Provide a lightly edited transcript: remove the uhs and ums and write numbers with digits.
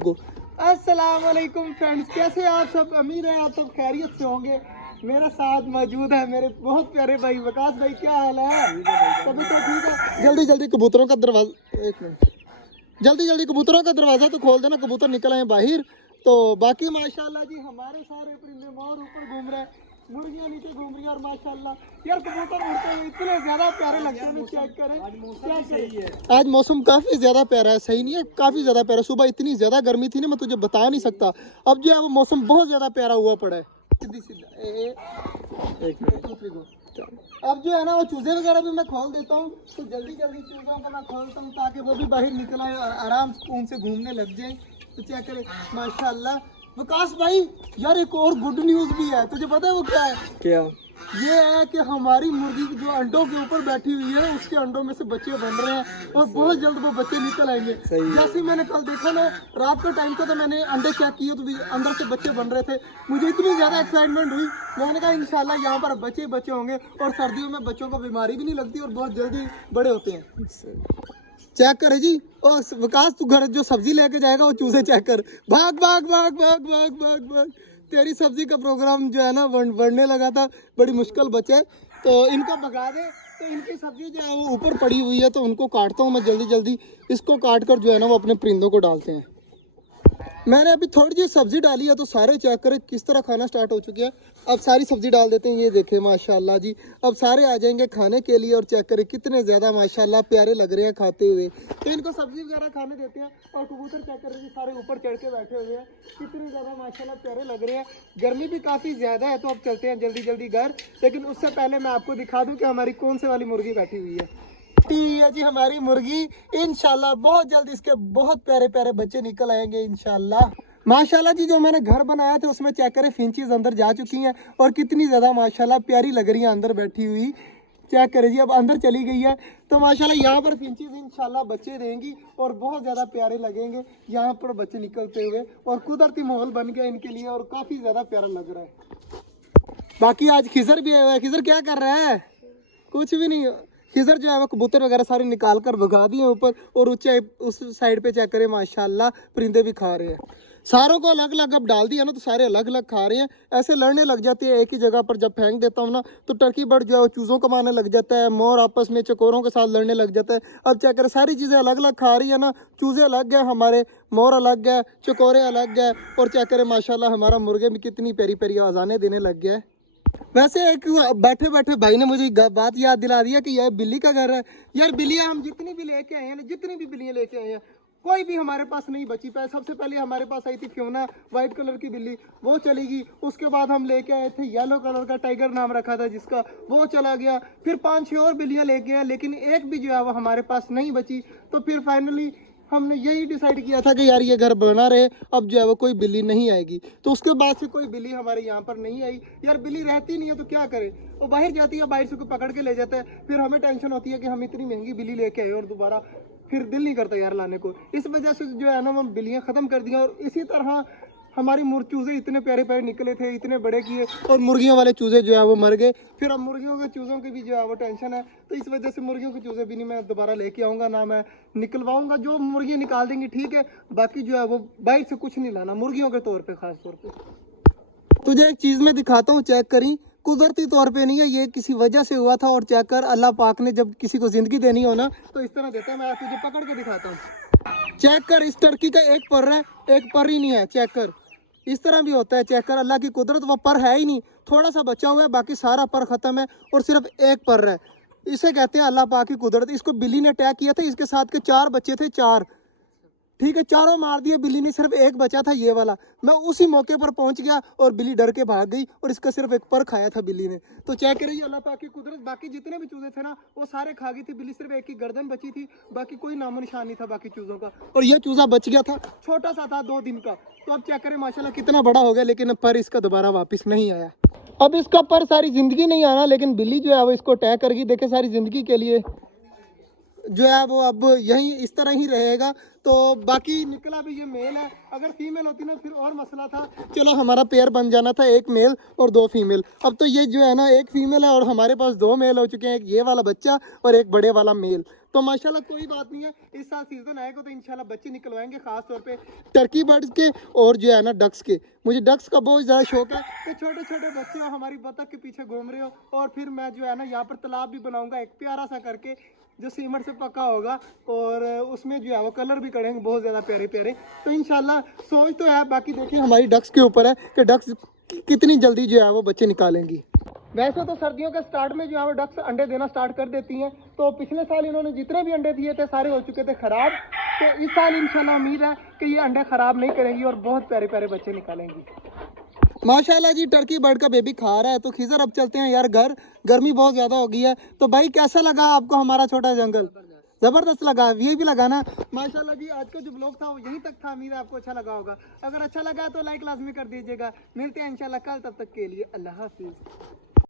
अस्सलाम वालेकुम फ्रेंड्स, कैसे आप सब? उम्मीद है आप सब खैरियत से होंगे। मेरे साथ मौजूद है मेरे बहुत प्यारे भाई वकास भाई। क्या हाल है? तभी तो ठीक है। जल्दी जल्दी कबूतरों का दरवाजा, एक मिनट, जल्दी जल्दी कबूतरों का दरवाजा तो खोल देना, कबूतर निकल आए बाहर। तो बाकी माशाल्लाह जी हमारे सारे परिंदे मोर ऊपर घूम रहे हैं, मुर्गियाँ नीचे घूम रही है। और माशाल्लाह यार कबूतर उड़ते हुए इतने ज्यादा प्यारे लगते हैं। चेक करें, आज मौसम काफी ज्यादा प्यारा है। सही नहीं है, काफी ज्यादा प्यारा। सुबह इतनी ज्यादा गर्मी थी ना, मैं तुझे बता नहीं सकता। अब जो है वो मौसम बहुत ज्यादा प्यारा हुआ पड़ा है। सीधी सीधा एक मिनट। अब जो है ना वो चूजे वगैरह भी मैं खोल देता हूँ, तो जल्दी जल्दी चूजों को मैं खोलता हूँ ताकि वो भी बाहर निकल आए और आराम से उनसे घूमने लग जाए। तो चेक करें माशाल्लाह। विकास भाई यार एक और गुड न्यूज़ भी है, तुझे पता है वो क्या है? क्या? ये है कि हमारी मुर्गी जो अंडों के ऊपर बैठी हुई है, उसके अंडों में से बच्चे बन रहे हैं और बहुत जल्द वो बच्चे निकल आएंगे। जैसे ही मैंने कल देखा ना, रात का टाइम था, तो मैंने अंडे चेक किए तो अंदर से बच्चे बन रहे थे। मुझे इतनी ज़्यादा एक्साइटमेंट हुई, मैंने कहा इंशाल्लाह यहाँ पर बच्चे बच्चे होंगे और सर्दियों में बच्चों को बीमारी भी नहीं लगती और बहुत जल्दी बड़े होते हैं। चेक करे जी। और विकास तू घर जो सब्जी लेके जाएगा वो चूजे चेक कर। भाग भाग भाग भाग भाग भाग भाग। तेरी सब्जी का प्रोग्राम जो है ना बढ़ने लगा था, बड़ी मुश्किल बचे, तो इनको भगा दे। तो इनकी सब्जी जो है वो ऊपर पड़ी हुई है, तो उनको काटता हूँ मैं जल्दी जल्दी। इसको काट कर जो है ना वो अपने परिंदों को डालते हैं। मैंने अभी थोड़ी सी सब्जी डाली है, तो सारे चेक करें किस तरह खाना स्टार्ट हो चुके हैं। अब सारी सब्जी डाल देते हैं, ये देखें माशाल्लाह जी। अब सारे आ जाएंगे खाने के लिए और चेक करें कितने ज़्यादा माशाल्लाह प्यारे लग रहे हैं खाते हुए। तो इनको सब्जी वगैरह खाने देते हैं। और कबूतर चेक करें जी, सारे ऊपर चढ़ के बैठे हुए हैं, कितने ज़्यादा माशाल्लाह प्यारे लग रहे हैं। गर्मी भी काफ़ी ज़्यादा है, तो अब चलते हैं जल्दी जल्दी घर। लेकिन उससे पहले मैं आपको दिखा दूँ कि हमारी कौन से वाली मुर्गी बैठी हुई है। है जी हमारी मुर्गी। इंशाल्लाह बहुत जल्द इसके बहुत प्यारे प्यारे बच्चे निकल आएंगे इंशाल्लाह। माशाल्लाह जी, जो मैंने घर बनाया था उसमें चेक करें फिंचीज अंदर जा चुकी हैं और कितनी ज़्यादा माशाल्लाह प्यारी लग रही है अंदर बैठी हुई। चेक करें जी, अब अंदर चली गई है। तो माशाल्लाह यहाँ पर फिंचीज इंशाल्लाह बच्चे देंगी और बहुत ज़्यादा प्यारे लगेंगे यहाँ पर बच्चे निकलते हुए। और कुदरती माहौल बन गया इनके लिए और काफ़ी ज़्यादा प्यारा लग रहा है। बाकी आज खिजर भी आया हुआ है। खिजर क्या कर रहा है? कुछ भी नहीं। खिजर जो है वो कबूतर वगैरह सारे निकाल कर भगा दिए ऊपर, और उस साइड पे चेक करें माशाल्लाह परिंदे भी खा रहे हैं। सारों को अलग अलग अब डाल दिया ना, तो सारे अलग अलग खा रहे हैं। ऐसे लड़ने लग जाते हैं एक ही जगह पर। जब फेंक देता हूँ ना, तो टर्की बर्ड जो है वो चूज़ों को मारने लग जाता है, मोर आपस में चकोरों के साथ लड़ने लग जाता है। अब चेक करें सारी चीज़ें अलग अलग खा रही है ना। चूज़े अलग है हमारे, मोर अलग है, चकोरे अलग है। और चेक करें माशाल्लाह हमारा मुर्गे भी कितनी प्यारी प्यारी आवाज़ें देने लग गया है। वैसे एक बैठे बैठे भाई ने मुझे बात याद दिला दिया कि यह बिल्ली का घर है। यार बिल्लियाँ हम जितनी भी लेके आए हैं ना, जितनी भी बिल्लियाँ लेके आए हैं, कोई भी हमारे पास नहीं बची पाए। सबसे पहले हमारे पास आई थी फ्योना, वाइट कलर की बिल्ली, वो चली गई। उसके बाद हम लेके आए थे येलो कलर का, टाइगर नाम रखा था जिसका, वो चला गया। फिर 5-6 और बिल्लियाँ लेके आए, लेकिन एक भी जो है वो हमारे पास नहीं बची। तो फिर फाइनली हमने यही डिसाइड किया था कि यार ये घर बना रहे, अब जो है वो कोई बिल्ली नहीं आएगी। तो उसके बाद से कोई बिल्ली हमारे यहाँ पर नहीं आई। यार बिल्ली रहती नहीं है तो क्या करे, वो बाहर जाती है, बाहर से कोई पकड़ के ले जाता है। फिर हमें टेंशन होती है कि हम इतनी महंगी बिल्ली लेके आए और दोबारा फिर दिल नहीं करता यार लाने को। इस वजह से जो है ना हम बिल्लियाँ ख़त्म कर दिया। और इसी तरह हमारी चूज़े इतने प्यारे प्यारे निकले थे, इतने बड़े किए, और मुर्गियों वाले चूज़े जो है वो मर गए। फिर अब मुर्गियों के चूज़ों की भी जो है वो टेंशन है। तो इस वजह से मुर्गियों के चूज़े भी नहीं मैं दोबारा लेके आऊँगा, ना मैं निकलवाऊँगा। जो मुर्गियाँ निकाल देंगी ठीक है, बाकी जो है वो बाहर से कुछ नहीं लाना मुर्गियों के तौर पर, ख़ास तौर पर। तुझे एक चीज़ मैं दिखाता हूँ, चेक करी। कुदरती तौर पे नहीं है, ये किसी वजह से हुआ था। और चेक कर, अल्लाह पाक ने जब किसी को ज़िंदगी देनी हो ना, तो इस तरह देता है। मैं तुझे पकड़ के दिखाता हूँ। चेक कर, इस टर्की का एक पर है, एक पर ही नहीं है। चेक कर, इस तरह भी होता है। चेक कर, अल्लाह की कुदरत, वो पर है ही नहीं, थोड़ा सा बचा हुआ है, बाकी सारा पर ख़त्म है और सिर्फ एक पर है। इसे कहते हैं अल्लाह पाक की कुदरत। इसको बिल्ली ने अटैक किया था, इसके साथ के 4 बच्चे थे, 4, ठीक है, चारों मार दिए बिल्ली ने, सिर्फ एक बचा था ये वाला। मैं उसी मौके पर पहुंच गया और बिल्ली डर के भाग गई और इसका सिर्फ एक पर खाया था बिल्ली ने। तो चेक करिए अल्लाह पाक की कुदरत। बाकी जितने भी चूजे थे ना वो सारे खा गई थी बिल्ली, सिर्फ एक ही गर्दन बची थी, बाकी कोई नामो निशान नहीं था बाकी चूजों का। और ये चूजा बच गया था, छोटा सा था, 2 दिन का। तो अब चेक करें माशाल्लाह कितना बड़ा हो गया, लेकिन पर इसका दोबारा वापस नहीं आया। अब इसका पर सारी जिंदगी नहीं आना, लेकिन बिल्ली जो है वो इसको अटैक कर गई। देखे सारी जिंदगी के लिए जो है वो अब यहीं इस तरह ही रहेगा। तो बाकी निकला भी ये मेल है, अगर फीमेल होती ना फिर और मसला था, चलो हमारा पेयर बन जाना था, एक मेल और 2 फीमेल। अब तो ये जो है ना एक फीमेल है और हमारे पास 2 मेल हो चुके हैं, एक ये वाला बच्चा और एक बड़े वाला मेल। तो माशाल्लाह कोई बात नहीं है, इस साल सीजन आएगा तो इंशाल्लाह बच्चे निकलवाएंगे, खास तौर पे टर्की बर्ड्स के और जो है ना डक्स के। मुझे डक्स का बहुत ज़्यादा शौक है कि छोटे छोटे बच्चे हो हमारी बतख के पीछे घूम रहे हो, और फिर मैं जो है ना यहाँ पर तालाब भी बनाऊंगा एक प्यारा सा करके जो सीमेंट से पका होगा, और उसमें जो है वो कलर भी करेंगे बहुत ज़्यादा प्यारे प्यारे। तो इंशाल्लाह सोच तो है, बाकी देखिए हमारी डक्स के ऊपर है कि डक्स कितनी जल्दी जो है वो बच्चे निकालेंगी। वैसे तो सर्दियों के स्टार्ट में जो है वो डक्स अंडे देना स्टार्ट कर देती हैं। तो पिछले साल इन्होंने जितने भी अंडे दिए थे सारे हो चुके थे ख़राब। तो इस साल इंशाल्लाह उम्मीद है कि ये अंडे ख़राब नहीं करेंगी और बहुत प्यारे प्यारे बच्चे निकालेंगी। माशाल्लाह जी टर्की बर्ड का बेबी खा रहा है। तो खिजर अब चलते हैं यार घर, गर्मी बहुत ज़्यादा हो गई है। तो भाई कैसा लगा आपको हमारा छोटा जंगल? ज़बरदस्त लगा, ये भी लगा ना। माशाल्लाह जी आज का जो ब्लॉग था वो यहीं तक था, उम्मीद है आपको अच्छा लगा होगा। अगर अच्छा लगा तो लाइक लाजमी कर दीजिएगा। मिलते हैं इंशाल्लाह कल, तब तक के लिए अल्लाह हाफिज़।